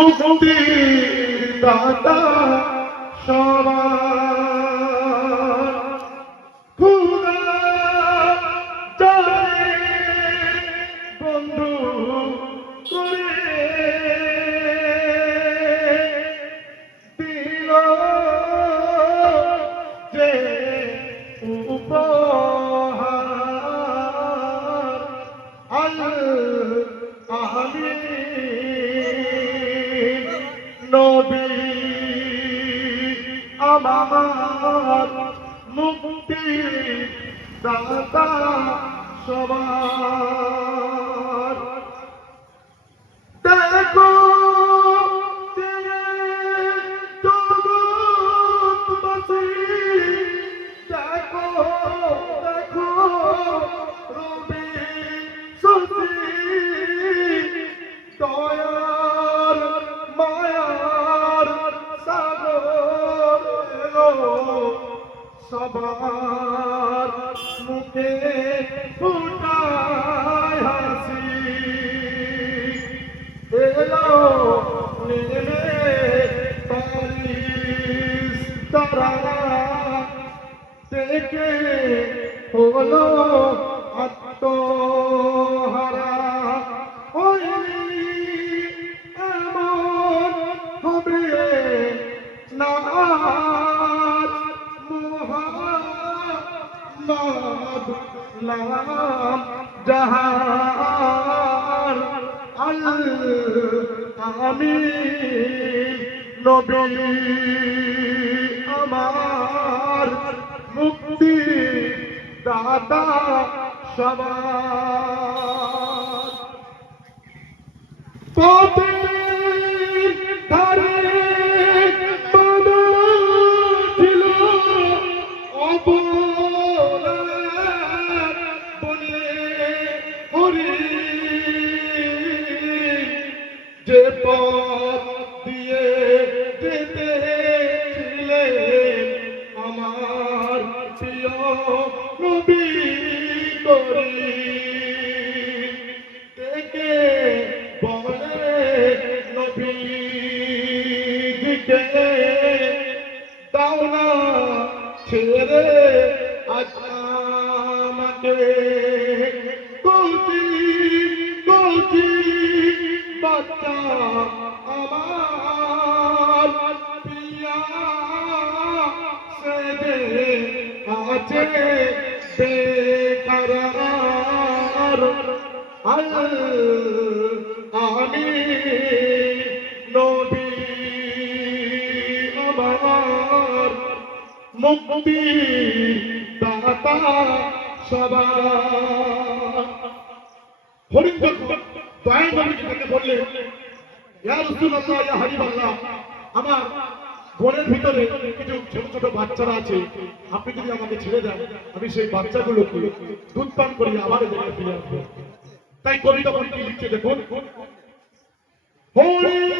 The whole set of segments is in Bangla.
মুক্তি দাতা সবার খুদা জানে বন্ধু করে দিল যে উপহার আমিন নবী আমার মুক্তি দাতা সবার দেখো জগৎবাসী দেখো দেখো রবি সুতি দয়ার মায়ার সাগর এলো সবার মুখে ফুটায় হাসি এলো নেমে পারিস তারা দেখে হলো আত্মহারা হয়নি এমন হবে না আজ মুহাম্মদ নাম জাহার আমিন নবী আমার মুক্তি দাতা সবার পথের ধারে বাঁধা ছিল অবলা বনে হরিণ যে পথ দিয়ে যেতেছিলেন আমার প্রিয় নবী করিম থেকে বলে নবীজিকে দাও না ছেড়ে আজ আমাকে কচি কচি বাচ্চা আমার পিয়া সেদে আছে বেকারার আমি নবী আমার মুক্তি দাতা সবার হরিণ যখন দয়াল নবীকে তাকে বললেন ইয়া রাসূলুল্লাহ ইয়া হাবিবাল্লাহ আমার বনের ভিতরে কিছু ছোট ছোট বাচ্চারা আছে আপনি যদি আমাকে ছেড়ে দেন আমি সেই বাচ্চাগুলোকে দুধ পান করি আবার এদেরকে ফিরে আসবো তাই কবি তখন কি লিখছে দেখুন হরিণ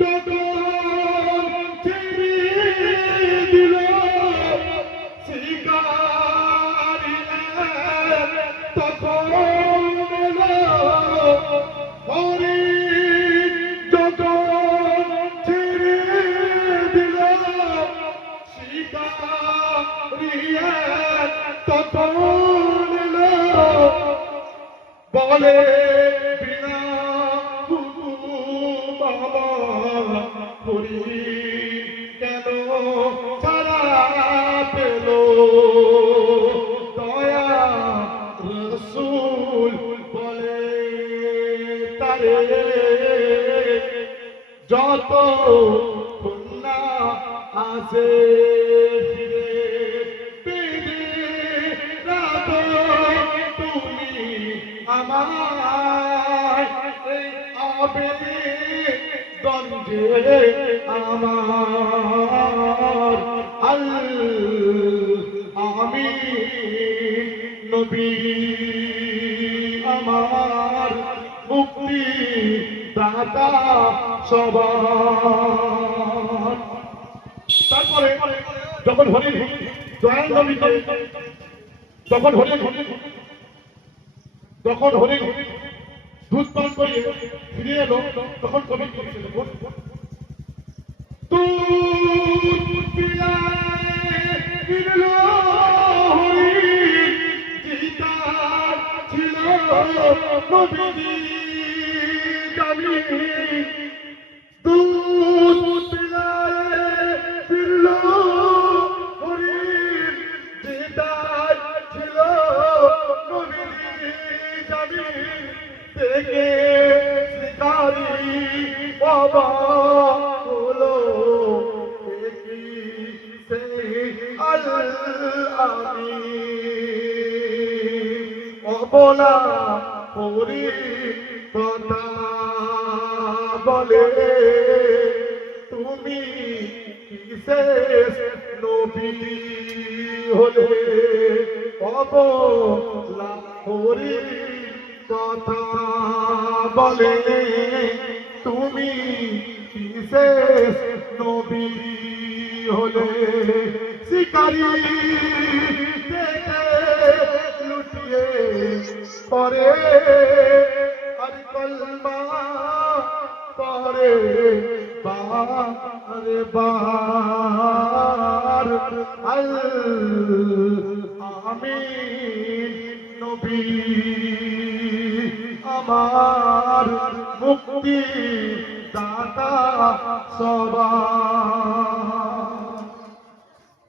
যখন ছেড়ে দিল শিকারী তখন হরিণ যখন ছেড়ে দিল শিকারী তখন বলে বিনা বাবা হরিণ কেন ছাড়া পেল দয়া রসুল বলে তারে যত খুন্না আসে ফিরে পেদে রাখো তুমি আমার আবে গঞ্জে আমার আমি নবী আমার মুক্তি দাতা সবার তারপরে যখন হরিণ দয়াল নবীকে তখন হরিণ দুধ পান করে ফিরে এলো, তখন কবি কি লিখেছে দেখুন। দুধ পিলায় ফিরল হরিণ, জিতার ছিল নবীজি জামিন। দুধ পিলায় ফিরল হরিণ, জিতার ছিল নবীজি জামিন। দেখে শিকারি বাবা হলো, দেখি সে আল আমিন। অবলা হরি কথা বলে, তুমি বিশেষ নবী হলে। অবলা হরি কথা বলে, তুমি বিশেষ নবী হলে। শিকারি দেখে লুটিয়ে পরে, আর কলমা পরে বারে বার। আল আমিন নবী আমার মুক্তি দাতা সবার।